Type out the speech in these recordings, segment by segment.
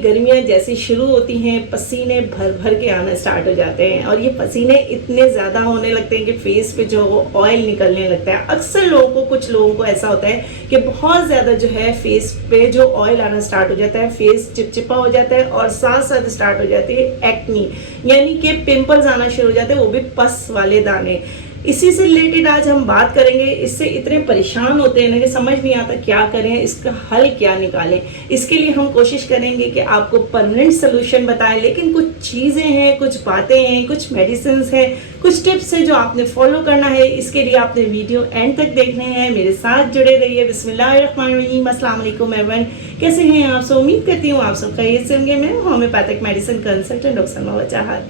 गर्मियाँ जैसी शुरू होती हैं पसीने भर भर के आना स्टार्ट हो जाते हैं और ये पसीने इतने ज़्यादा होने लगते हैं कि फेस पे जो ऑयल निकलने लगता है। अक्सर लोगों को, कुछ लोगों को ऐसा होता है कि बहुत ज़्यादा जो है फेस पे जो ऑयल आना स्टार्ट हो जाता है, फेस चिपचिपा हो जाता है और साथ साथ स्टार्ट हो जाती है एक्नी, यानी कि पिंपल्स आना शुरू हो जाते हैं, वो भी पस वाले दाने। इसी से रिलेटेड आज हम बात करेंगे। इससे इतने परेशान होते हैं ना कि समझ नहीं आता क्या करें, इसका हल क्या निकालें। इसके लिए हम कोशिश करेंगे कि आपको परमानेंट सोल्यूशन बताएं, लेकिन कुछ चीज़ें हैं, कुछ बातें हैं, कुछ मेडिसिन हैं, कुछ टिप्स हैं जो आपने फॉलो करना है। इसके लिए आपने वीडियो एंड तक देखने हैं, मेरे साथ जुड़े रहिए। बिस्मिल्लाहिर्रहमानिर्रहीम, अस्सलाम वालेकुम एवरीवन, कैसे हैं आप सब? उम्मीद करती हूँ आप सब खैरियत से होंगे। मैं homeopathic medicine consultant doctor Salma वजाहत।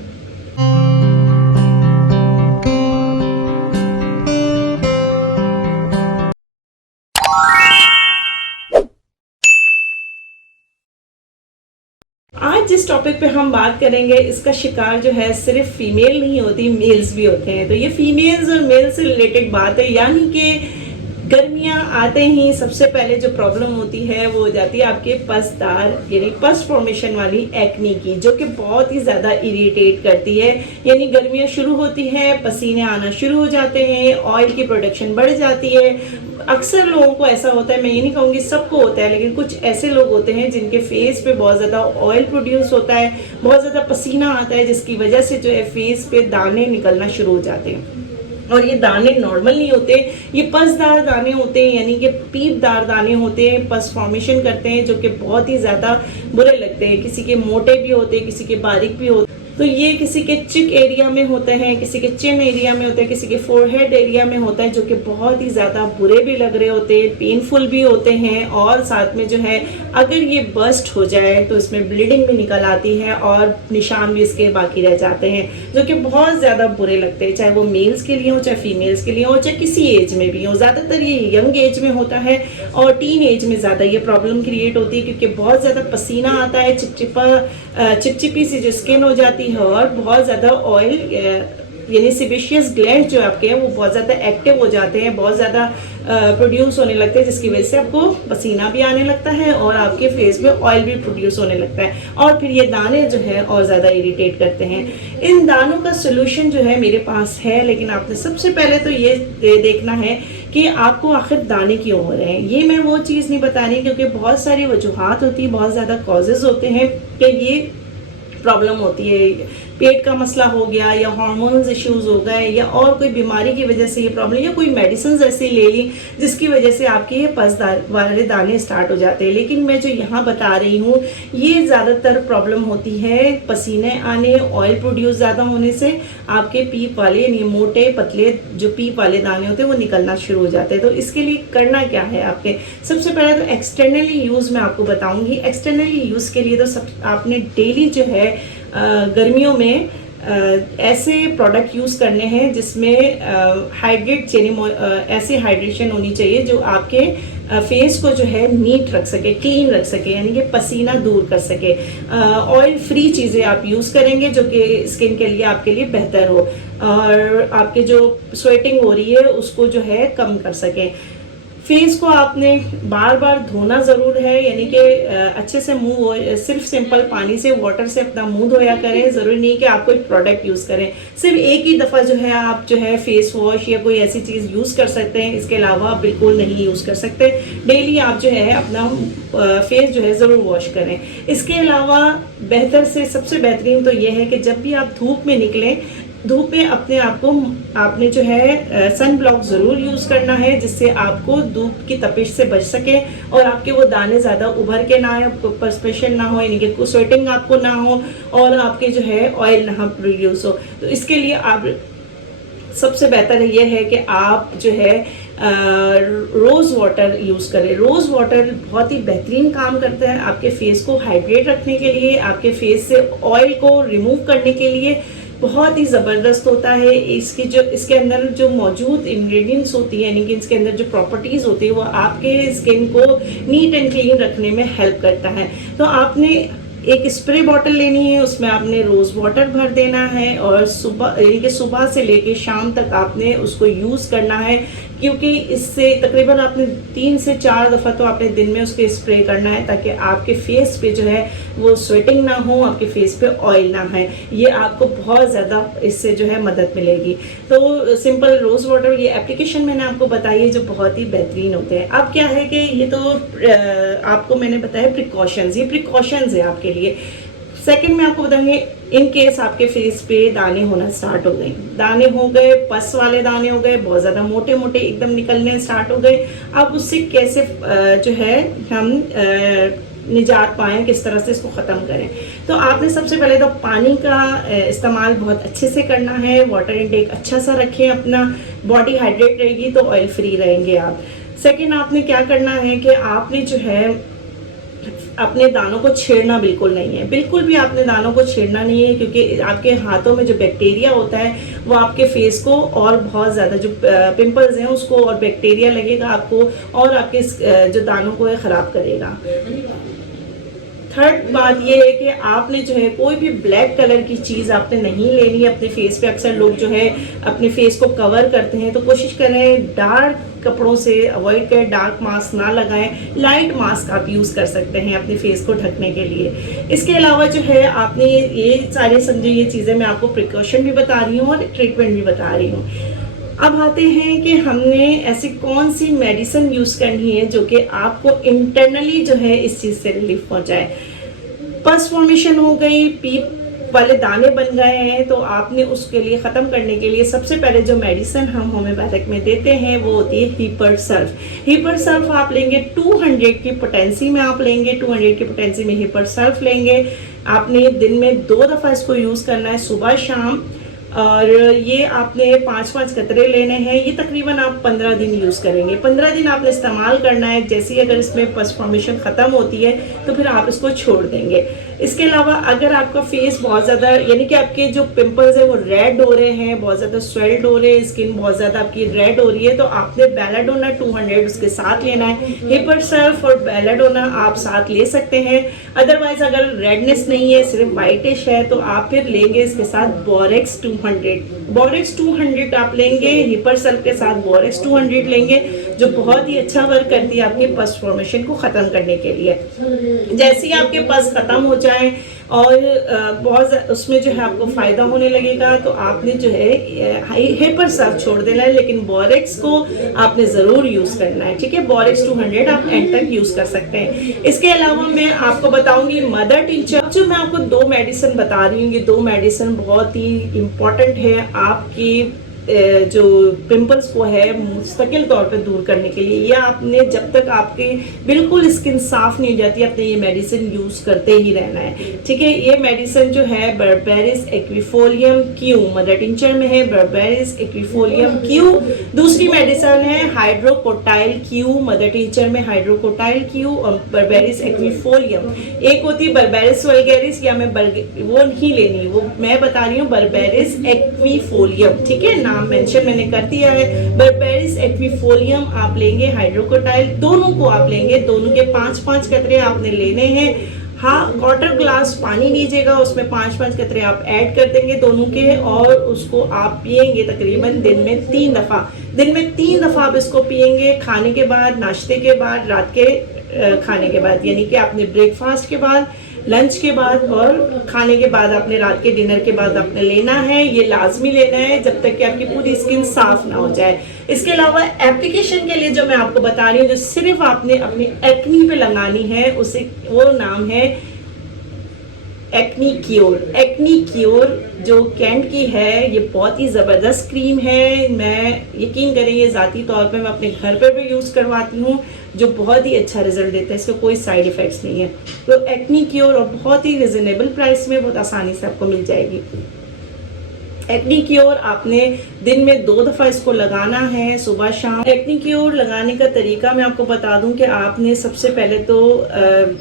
आज जिस टॉपिक पे हम बात करेंगे, इसका शिकार जो है सिर्फ फीमेल नहीं होती, मेल्स भी होते हैं। तो ये फीमेल्स और मेल से रिलेटेड बात है, यानी कि गर्मियाँ आते ही सबसे पहले जो प्रॉब्लम होती है वो हो जाती है आपके पसदार यानी पस फॉर्मेशन वाली एक्नी की, जो कि बहुत ही ज़्यादा इरिटेट करती है। यानी गर्मियाँ शुरू होती है, पसीने आना शुरू हो जाते हैं, ऑयल की प्रोडक्शन बढ़ जाती है। अक्सर लोगों को ऐसा होता है, मैं ये नहीं कहूँगी सबको होता है, लेकिन कुछ ऐसे लोग होते हैं जिनके फेस पे बहुत ज़्यादा ऑयल प्रोड्यूस होता है, बहुत ज़्यादा पसीना आता है, जिसकी वजह से जो है फेस पे दाने निकलना शुरू हो जाते हैं। और ये दाने नॉर्मल नहीं होते, ये पसदार दाने होते हैं, यानी कि पीपदार दाने होते हैं, पस फॉर्मेशन करते हैं, जो कि बहुत ही ज़्यादा बुरे लगते हैं। किसी के मोटे भी होते हैं, किसी के बारीक भी होते हैं। तो ये किसी के चिक एरिया में होते हैं, किसी के चिन एरिया में होते हैं, किसी के फोरहेड एरिया में होता है, जो कि बहुत ही ज़्यादा बुरे भी लग रहे होते हैं, पेनफुल भी होते हैं। और साथ में जो है अगर ये बस्ट हो जाए तो इसमें ब्लीडिंग भी निकल आती है और निशान भी इसके बाकी रह जाते हैं, जो कि बहुत ज़्यादा बुरे लगते हैं, चाहे वो मेल्स के लिए हो, चाहे फीमेल्स के लिए हो, चाहे किसी एज में भी हो। ज़्यादातर ये यंग एज में होता है और टीन एज में ज़्यादा ये प्रॉब्लम क्रिएट होती है, क्योंकि बहुत ज़्यादा पसीना आता है, चिपचिपी सी जो स्किन हो जाती है और बहुत ज़्यादा ऑयल यानी सिबेशियस ग्लैंड जो आपके हैं वो बहुत ज़्यादा एक्टिव हो जाते हैं, बहुत ज़्यादा प्रोड्यूस होने लगते हैं, जिसकी वजह से आपको पसीना भी आने लगता है और आपके फेस में ऑयल भी प्रोड्यूस होने लगता है, और फिर ये दाने जो है और ज़्यादा इरिटेट करते हैं। इन दानों का सोल्यूशन जो है मेरे पास है, लेकिन आपने सबसे पहले तो ये देखना है कि आपको आखिर दाने क्यों हो रहे हैं। ये मैं वो चीज़ नहीं बता रही, क्योंकि बहुत सारी वजूहात होती है, बहुत ज़्यादा कॉजेज़ होते हैं कि ये प्रॉब्लम होती है। पेट का मसला हो गया, या हार्मोनल इश्यूज हो गए, या और कोई बीमारी की वजह से ये प्रॉब्लम, या कोई मेडिसिन ऐसी ले ली जिसकी वजह से आपके ये पसदार वाले दाने स्टार्ट हो जाते हैं। लेकिन मैं जो यहाँ बता रही हूँ, ये ज़्यादातर प्रॉब्लम होती है पसीने आने, ऑयल प्रोड्यूस ज़्यादा होने से आपके पीप वाले यानी मोटे पतले जो पीप वाले दाने होते हैं वो निकलना शुरू हो जाते हैं। तो इसके लिए करना क्या है आपके, सबसे पहले तो एक्सटर्नली यूज़ मैं आपको बताऊँगी। एक्सटर्नली यूज़ के लिए तो आपने डेली जो है गर्मियों में ऐसे प्रोडक्ट यूज़ करने हैं जिसमें हाइड्रेट यानी ऐसे हाइड्रेशन होनी चाहिए जो आपके फेस को जो है नीट रख सके, क्लीन रख सके, यानी कि पसीना दूर कर सके। ऑयल फ्री चीज़ें आप यूज़ करेंगे जो कि स्किन के लिए आपके लिए बेहतर हो और आपके जो स्वेटिंग हो रही है उसको जो है कम कर सके। फेस को आपने बार बार धोना ज़रूर है, यानी कि अच्छे से मुंह, सिर्फ सिंपल पानी से, वाटर से अपना मुंह धोया करें। ज़रूरी नहीं कि आप कोई प्रोडक्ट यूज़ करें, सिर्फ एक ही दफ़ा जो है आप जो है फेस वॉश या कोई ऐसी चीज़ यूज़ कर सकते हैं। इसके अलावा आप बिल्कुल नहीं यूज़ कर सकते। डेली आप जो है अपना फेस जो है ज़रूर वॉश करें। इसके अलावा बेहतर से सबसे बेहतरीन तो ये है कि जब भी आप धूप में निकलें, धूप में अपने आप को आपने जो है सन ब्लॉक ज़रूर यूज़ करना है, जिससे आपको धूप की तपिश से बच सके और आपके वो दाने ज़्यादा उभर के ना आए, पर्सपेशन ना हो, यानी कि स्वेटिंग आपको ना हो और आपके जो है ऑयल ना प्रोड्यूस हो। तो इसके लिए आप सबसे बेहतर ये है कि आप जो है रोज़ वाटर यूज़ करें। रोज़ वाटर बहुत ही बेहतरीन काम करता है आपके फेस को हाइड्रेट रखने के लिए, आपके फेस से ऑयल को रिमूव करने के लिए बहुत ही ज़बरदस्त होता है। इसके अंदर जो मौजूद इंग्रेडिएंट्स होती है, यानी कि इसके अंदर जो प्रॉपर्टीज़ होती है, वो आपके स्किन को नीट एंड क्लीन रखने में हेल्प करता है। तो आपने एक स्प्रे बॉटल लेनी है, उसमें आपने रोज़ वाटर भर देना है और सुबह यानी कि सुबह से लेके शाम तक आपने उसको यूज़ करना है। क्योंकि इससे तकरीबन आपने 3 से 4 दफ़ा तो आपने दिन में उसके स्प्रे करना है, ताकि आपके फेस पे जो है वो स्वेटिंग ना हो, आपके फेस पे ऑयल ना है। ये आपको बहुत ज़्यादा इससे जो है मदद मिलेगी। तो सिंपल रोज़ वाटर ये एप्लीकेशन मैंने आपको बताई है जो बहुत ही बेहतरीन होते हैं। अब क्या है कि ये तो आपको मैंने बताया प्रिकॉशंस, ये प्रिकॉशंस है आपके लिए। सेकंड में आपको बताएंगे, इन केस आपके फेस पे दाने होना स्टार्ट हो गए, दाने हो गए, पस वाले दाने हो गए, बहुत ज़्यादा मोटे मोटे एकदम निकलने स्टार्ट हो गए, अब उससे कैसे जो है हम निजात पाएँ, किस तरह से इसको ख़त्म करें। तो आपने सबसे पहले तो पानी का इस्तेमाल बहुत अच्छे से करना है, वाटर इनटेक अच्छा सा रखें, अपना बॉडी हाइड्रेट रहेगी तो ऑयल फ्री रहेंगे आप। सेकेंड आपने क्या करना है कि आपने जो है अपने दानों को छेड़ना बिल्कुल नहीं है, बिल्कुल भी आपने दानों को छेड़ना नहीं है, क्योंकि आपके हाथों में जो बैक्टीरिया होता है वो आपके फेस को और बहुत ज़्यादा जो पिंपल्स हैं उसको और बैक्टीरिया लगेगा आपको और आपके जो दानों को है ख़राब करेगा। थर्ड बात ये है कि आपने जो है कोई भी ब्लैक कलर की चीज़ आपने नहीं लेनी है अपने फेस पे। अक्सर लोग जो है अपने फेस को कवर करते हैं, तो कोशिश करें डार्क कपड़ों से अवॉइड करें, डार्क मास्क ना लगाएं, लाइट मास्क आप यूज़ कर सकते हैं अपने फेस को ढकने के लिए। इसके अलावा जो है आपने ये सारे समझे, ये चीज़ें मैं आपको प्रिकॉशन भी बता रही हूँ और ट्रीटमेंट भी बता रही हूँ। अब आते हैं कि हमने ऐसी कौन सी मेडिसिन यूज़ करनी है जो कि आपको इंटरनली जो है इस चीज़ से रिलीफ पहुंचाए। पस फॉर्मेशन हो गई, पीप वाले दाने बन गए हैं, तो आपने उसके लिए ख़त्म करने के लिए सबसे पहले जो मेडिसिन हम होम्योपैथिक में देते हैं वो होती है हीपर सल्फ। हीपर सल्फ आप लेंगे 200 की पोटेंसी में, आप लेंगे 200 की पोटेंसी में हीपर सल्फ लेंगे। आपने दिन में 2 दफ़ा इसको यूज़ करना है, सुबह शाम, और ये आपने 5-5 कतरे लेने हैं। ये तकरीबन आप 15 दिन यूज़ करेंगे, 15 दिन आपने इस्तेमाल करना है। जैसे ही अगर इसमें पस फॉर्मेशन ख़त्म होती है तो फिर आप इसको छोड़ देंगे। इसके अलावा अगर आपका फेस बहुत ज़्यादा, यानी कि आपके जो पिंपल्स है वो रेड हो रहे हैं, बहुत ज़्यादा स्वेल्ड हो रहे हैं, स्किन बहुत ज़्यादा आपकी रेड हो रही है, तो आपने बेलाडोना 200 उसके साथ लेना है। हीपर सल्फ और बेलाडोना आप साथ ले सकते हैं। अदरवाइज अगर रेडनेस नहीं है, सिर्फ वाइटिश है, तो आप फिर लेंगे इसके साथ बोरेक्स 200। बोरेक्स 200 आप लेंगे, हीपर सल्फ के साथ बोरेक्स 200 लेंगे, जो बहुत ही अच्छा वर्क करती है आपके पस फॉर्मेशन को ख़त्म करने के लिए। जैसे ही आपके पस ख़त्म हो जाए और बहुत उसमें जो है आपको फ़ायदा होने लगेगा, तो आपने जो है हीपर सल्फ छोड़ देना है, लेकिन बोरेक्स को आपने ज़रूर यूज़ करना है। ठीक है, बोरेक्स 200 आप एंड तक यूज़ कर सकते हैं। इसके अलावा मैं आपको बताऊंगी मदर टिंचर। जो मैं आपको 2 मेडिसिन बता रही हूँ, ये 2 मेडिसिन बहुत ही इम्पॉर्टेंट है आपकी जो पिंपल्स को है मुस्तकिल तौर पे दूर करने के लिए। ये आपने जब तक आपकी बिल्कुल स्किन साफ नहीं हो जाती, आपने ये मेडिसिन यूज़ करते ही रहना है। ठीक है, ये मेडिसिन जो है berberis aquifolium Q, mother tincture में है बर्बेरिस एक्विफोलियम क्यू। दूसरी मेडिसिन है हाइड्रोकोटाइल क्यू, मदर टिंचर में हाइड्रोकोटाइल क्यू और बर्बेरिस एक्विफोलियम। एक होती है बर्बेरिस वल्गैरिस, या मैं वो नहीं लेनी, वो मैं बता रही हूँ बर्बेरिस एक्विफोलियम। ठीक है, नाम मेंशन मैंने कर दिया है। बर्बेरिस एक्विफोलियम आप लेंगे, हाइड्रोकोटाइल, दोनों को आप लेंगे, दोनों के 5-5 कतरे आपने लेने हैं। हाँ, क्वार्टर ग्लास पानी लीजिएगा, उसमें 5-5 कतरे आप ऐड कर देंगे दोनों के, और उसको आप पिएंगे तकरीबन दिन में 3 दफ़ा। दिन में 3 दफ़ा आप इसको पिएंगे, खाने के बाद, नाश्ते के बाद, रात के खाने के बाद, यानी कि आपने ब्रेकफास्ट के बाद, लंच के बाद और खाने के बाद, आपने रात के डिनर के बाद आपने लेना है। ये लाजमी लेना है जब तक कि आपकी पूरी स्किन साफ ना हो जाए। इसके अलावा एप्लीकेशन के लिए जो मैं आपको बता रही हूँ, जो सिर्फ आपने अपनी एक्नी पे लगानी है, उसे वो नाम है एक्नी क्योर। एक्नी क्योर जो कैंट की है, ये बहुत ही ज़बरदस्त क्रीम है। मैं यकीन करें, ये ज़ाती तौर पे मैं अपने घर पर भी यूज़ करवाती हूँ, जो बहुत ही अच्छा रिजल्ट देता है, इसका कोई साइड इफ़ेक्ट्स नहीं है। तो एक्नी क्योर और बहुत ही रिजनेबल प्राइस में बहुत आसानी से आपको मिल जाएगी। एक्नी क्योर आपने दिन में 2 दफ़ा इसको लगाना है, सुबह शाम। एक्नी क्योर लगाने का तरीका मैं आपको बता दूं कि आपने सबसे पहले तो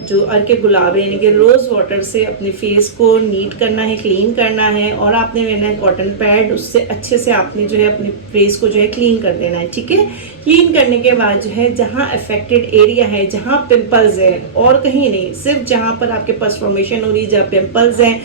जो अर्के गुलाब है, यानी कि रोज़ वाटर से अपने फेस को नीट करना है, क्लीन करना है, और आपने लेना है कॉटन पैड, उससे अच्छे से आपने जो है अपने फेस को जो है क्लीन कर देना है। ठीक है, क्लीन करने के बाद जो है जहाँ अफेक्टेड एरिया है, जहाँ पिंपल्स है, और कहीं नहीं, सिर्फ जहाँ पर आपके पस फॉर्मेशन हो रही है, जहाँ पिंपल्स हैं,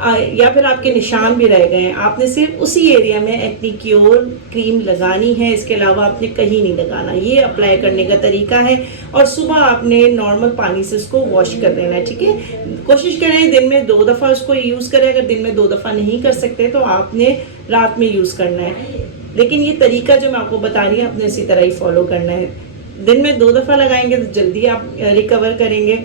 या फिर आपके निशान भी रह गए हैं, आपने सिर्फ उसी एरिया में एक्नी क्योर क्रीम लगानी है, इसके अलावा आपने कहीं नहीं लगाना। ये अप्लाई करने का तरीका है। और सुबह आपने नॉर्मल पानी से इसको वॉश कर देना है, ठीक है। कोशिश करें दिन में 2 दफ़ा उसको यूज़ करें। अगर दिन में 2 दफ़ा नहीं कर सकते तो आपने रात में यूज़ करना है। लेकिन ये तरीका जो मैं आपको बता रही हूँ आपने इसी तरह ही फॉलो करना है। दिन में 2 दफ़ा लगाएंगे तो जल्दी आप रिकवर करेंगे।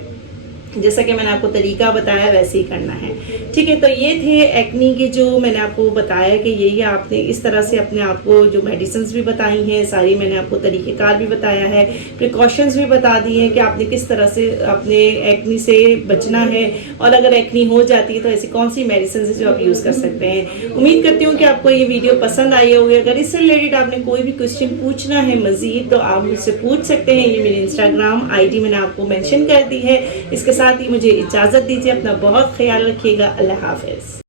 जैसा कि मैंने आपको तरीका बताया वैसे ही करना है, ठीक है। तो ये थे एक्नी के जो मैंने आपको बताया कि यही आपने इस तरह से अपने आप को जो मेडिसिन्स भी बताई हैं सारी मैंने आपको तरीक़ेकार भी बताया है, प्रिकॉशंस भी बता दी हैं कि आपने किस तरह से अपने एक्नी से बचना है, और अगर एक्नी हो जाती है तो ऐसी कौन सी मेडिसिन है जो आप यूज़ कर सकते हैं। उम्मीद करती हूँ कि आपको ये वीडियो पसंद आई होगी। अगर इससे रिलेटेड आपने कोई भी क्वेश्चन पूछना है मज़ीद तो आप मुझसे पूछ सकते हैं। ये मेरी इंस्टाग्राम ID मैंने आपको मेंशन कर दी है। इसके साथ ही मुझे इजाज़त दीजिए। अपना बहुत ख्याल रखिएगा। अल्लाह हाफ़िज़।